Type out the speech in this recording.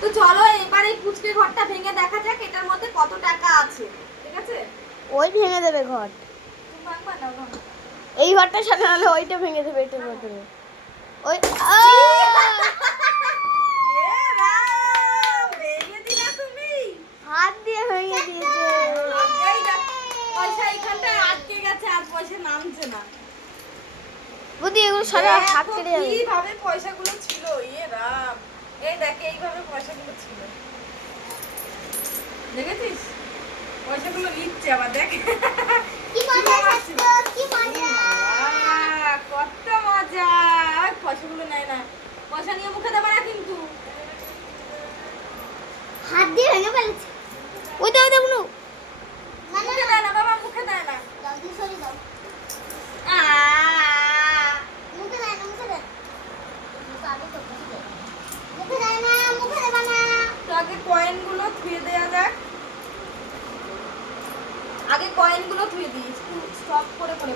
তো চলো এবার এই পুচকে ঘরটা ভেঙে দেখা যাক এটার মধ্যে কত টাকা আছে। ঠিক আছে, ওই ভেঙে দেবে ঘর। তুমি ভাঙবা না ভাঙবা। এই ঘরটার সাথে নাহলে ওইটা ভেঙে দেবে এটার বদলে। ওই এ রাম, ভেঙে দিলা তুমি। হাত দিয়ে ভেঙে দিয়েছে। এই দেখ, পয়সা এইখানটায় আটকে গেছে আর পয়সা নামছে না। বুদ্ধি এগুলো সারা হাত কেটে যাবে। কিভাবে পয়সাগুলো ছিল, এ রাম। এই দেখ এইভাবে পয়সাগুলো ছিল, দেখেছিস? পয়সাগুলো নিচ্ছে আবার, দেখ কি মজা লাগতো, কি মজা। কত মজা। আর পয়সাগুলো নেয় না, পয়সা নিয়ে মুখে দেবে না কিন্তু। হাত দিয়ে ভেঙে ফেলেছে। ওই দাও দাও নো। মুখে দেয় না বাবা, মুখে দেয় না। দাও দি সরি দাও। আ মুখে দেয় না, মুখে দেয়। মুখে দেয় না, মুখে দেবে না। তো আগে কয়েনগুলো ধুয়ে দেয়া যাক। আগে কয়েনগুলো ধুয়ে দিই, স্টপ করে করে